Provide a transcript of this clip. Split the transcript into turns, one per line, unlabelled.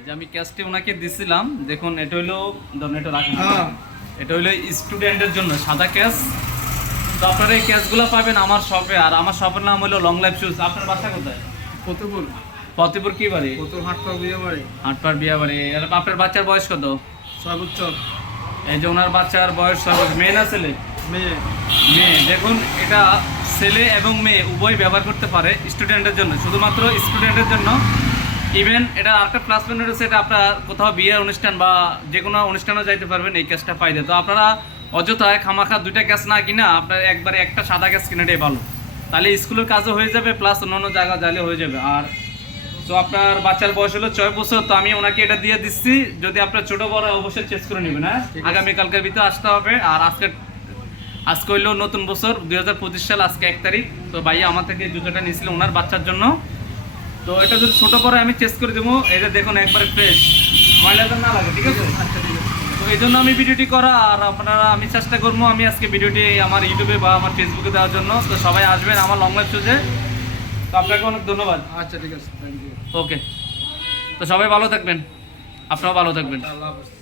এই যে আমি ক্যাশটি ওনাকে দিছিলাম দেখুন এটা হইল ধরুন এটা রাখেন।
হ্যাঁ।
এটা হইল স্টুডেন্টের জন্য সাদা ক্যাশ তো আপনারা এই ক্যাশগুলো পাবেন আমার শপে আর আমার শপের নাম হলো লং লাইফ শুজ আপনার বাসা কোথায়?
ফতেপুর।
ফতেপুর কি বাড়ি?
ফতেপুর হাটপাড় বিয়ে বাড়ি
হাটপাড় বিয়া বাড়ি আর আপনার বাচ্চার বয়স কত?
সর্বোচ্চ।
এই যে ওনার বাচ্চার বয়স সর্বোচ্চ। মেয়ে না ছেলে?
মেয়ে।
মেয়ে। দেখুন এটা ছেলে এবং মেয়ে উভয় ব্যবহার করতে পারে স্টুডেন্টের জন্য। শুধুমাত্র স্টুডেন্টের জন্য। ইভেন এটা আরেকটা প্লাস পয়েন্ট হচ্ছে এটা আপনার কোথাও বিয়ের অনুষ্ঠান বা যে কোনো অনুষ্ঠানেও যাইতে পারবেন এই ক্যাশটা পাইতে তো আপনারা অযথায় খামাখা দুইটা ক্যাশ না কিনা আপনার একবারে একটা সাদা ক্যাশ কিনাটাই ভালো তাহলে স্কুলের কাজও হয়ে যাবে প্লাস অন্যান্য জায়গা যাইলে হয়ে যাবে। আর তো আপনার বাচ্চার বয়স হলো ছয় বছর তো আমি ওনাকে এটা দিয়ে দিচ্ছি যদি আপনার ছোট বড় অবশ্যই চেস করে নেবেন হ্যাঁ? আগামীকালকের ভিতরে আসতে হবে। আর আজকে আজকে হইল নতুন বছর দুই হাজার পঁচিশ সাল আজকে এক তারিখ। তো ভাইয়া আমার থেকে জুতোটা নিয়েছিল ওনার বাচ্চার জন্য। তো এটা যদি ছোট পরে আমি চেস করে দেবো এটা দেখুন একবারে ফ্রেশ ময়লা যেন না লাগে ঠিক আছে?
আচ্ছা ঠিক আছে।
তো এই জন্য আমি ভিডিওটি করা আর আপনারা আমি চেষ্টা করব আমি আজকে ভিডিওটি আমার ইউটিউবে বা আমার ফেসবুকে দেওয়ার জন্য। তো সবাই আসবেন আমার লং লাইফ চুজে তো আপনাকে অনেক ধন্যবাদ।
আচ্ছা ঠিক আছে থ্যাংক ইউ
ওকে তো সবাই ভালো থাকবেন। আপনারাও ভালো থাকবেন।
আল্লাহ হাফেজ।